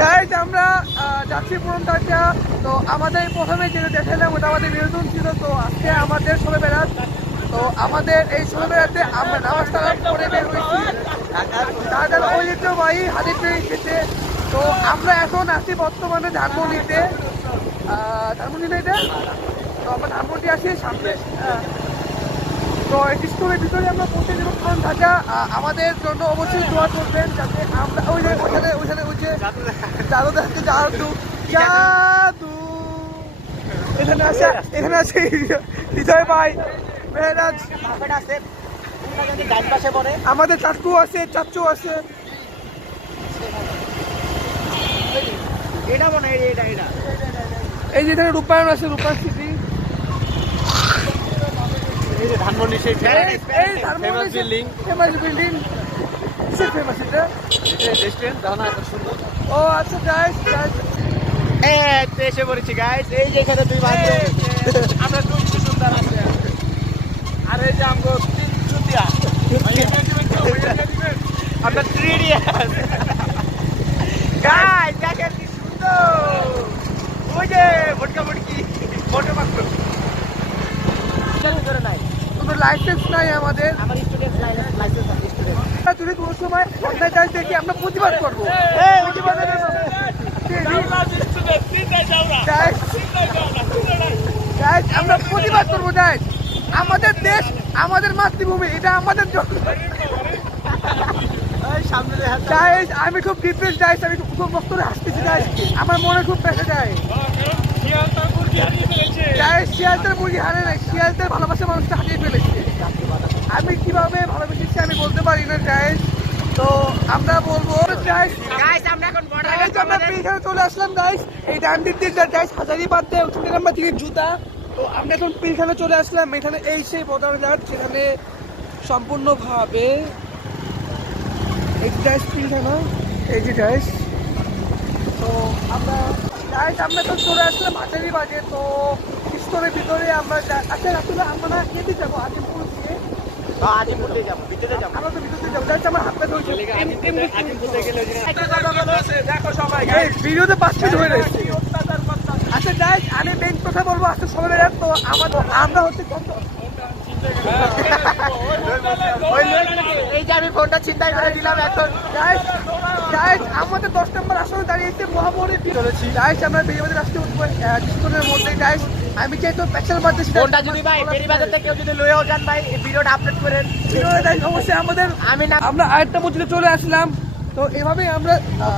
Guys আমরা যাচ্ছি পুরন ঢাকা। তো আমাদের প্রথমে যেটা দেখালাম ওটা আমাদের বিনোদন ছিল। তো আজকে আমাদের শোবে বেড়াত। তো আমাদের এই শোবে বেড়াতে আমরা নামাজ টালাম করে বের হয়েছি ঢাকার ঐতিহ্যবাহী হাতির বিরিয়ানি খেতে। তো আমরা এখন আছি বর্তমানে ধানমন্ডিতে। ধানমন্ডি এটা, তো আমরা ধানমন্ডি আসি সামনে। তো স্কুলের ভিতরে আমরা পৌঁছে দেবো পুরন ঢাকা। আমাদের জন্য অবশ্যই দোয়া করবেন যাতে আমরা ওইখানে ওই যে জাদু দেখতে জাদু জাদু এখানে আছে হৃদয় ভাই, মেহরাজ, আমাদের চাচু আছে এটা মনে হয় এটা এই যে এখানে রূপায়ণ আছে, রূপায়ণ সিটি। এই যে ধানমন্ডি সেই ফেমাস বিল্ডিং কিসের ফেমাস এটা? রেস্টুরেন্ট জানা এত সুন্দর। ও আচ্ছা গাইস এসে পড়েছি গাইস। এই যে এখানে দুই বান্ধব আমরা দুই সুন্দর আছে। আর এই যে আমগো তিন সুতিয়া আমরা 3D গাইস দেখেন কি সুন্দর। ওই যে ভটকা ভটকি ফটো মাত্র ভিতরে নাই, তোদের লাইসেন্স নাই। আমাদের আমার স্টুডেন্ট লাইসেন্স আছে স্টুডেন্ট। যদি কোনো সময় অন্যায় কাজ দেখি আমরা প্রতিবাদ করবো। Guys, আমরা প্রতিবাদ করবো guys। আমাদের দেশ, আমাদের মাতৃভূমি, এটা আমাদের জন্য। Guys, আমি খুব ডিপ্রেস গাইস, আমি খুব বক্ত হাসতেছি গাইস, আমার মনে খুব পেশা যায় গাইস। শিয়ালদের মুরগি হারে নাই, শিয়ালদের ভালোবাসা মানুষটা হারিয়ে ফেলেছে। আমি কিভাবে ভালোবেসেছি আমি বলতে পারি না গাইস। তো আমরা বলবো গাইস আমরা এখন আমরা পিলখানে চলে আসলাম গাইস। এই ডান দিক দিয়ে গাইস হাজারিবাগ দিয়ে 3 নাম্বার থেকে জুতা। তো আমরা এখন পিলখানে চলে আসলাম। এখানে এই সেই বদারঘাট যেখানে সম্পূর্ণভাবে এই গাইস পিলখানা, এই যে গাইস। তো আমরা তো চলে আসলাম হাজারিবাগে। তো স্টোরের ভিতরে আমরা আচ্ছা আসলে আমরা এদিকে যাবো আজিমপুর দিয়ে। আজিমপুরে যাবো, ভিতরে যাবো। আমরা তো ভিতরে যাবো গাইস, আমার হাত পা ধরছে। আজিমপুরে গেলে দেখো সবাই গাইস ভিডিওতে 5 মিনিট হয়ে গেছে। আচ্ছা গাইস আমি মেইন কথা বলবো আজকে সবাই রাত। তো আমরা হচ্ছে এই যে আমি ফোনটা চিন্তাই করে দিলাম এখন। গাইস আমাদের 10 নম্বর আসলে দাঁড়িয়েছে মহাবলীর চলেছি গাইস। আমরা বেরিবাজার রাস্তে উঠবো কিছুক্ষণের মধ্যে গাইস। আমি চাই তো প্যাকচার মারতে ফোনটা যদি ভাই বেরিবাজার থেকে কেউ যদি লয়েও যান ভাই এই ভিডিওটা আপলোড করেন। অবশ্যই আমাদের আমরা আরেকটা মসজিদে চলে আসলাম। তো এভাবেই আমরা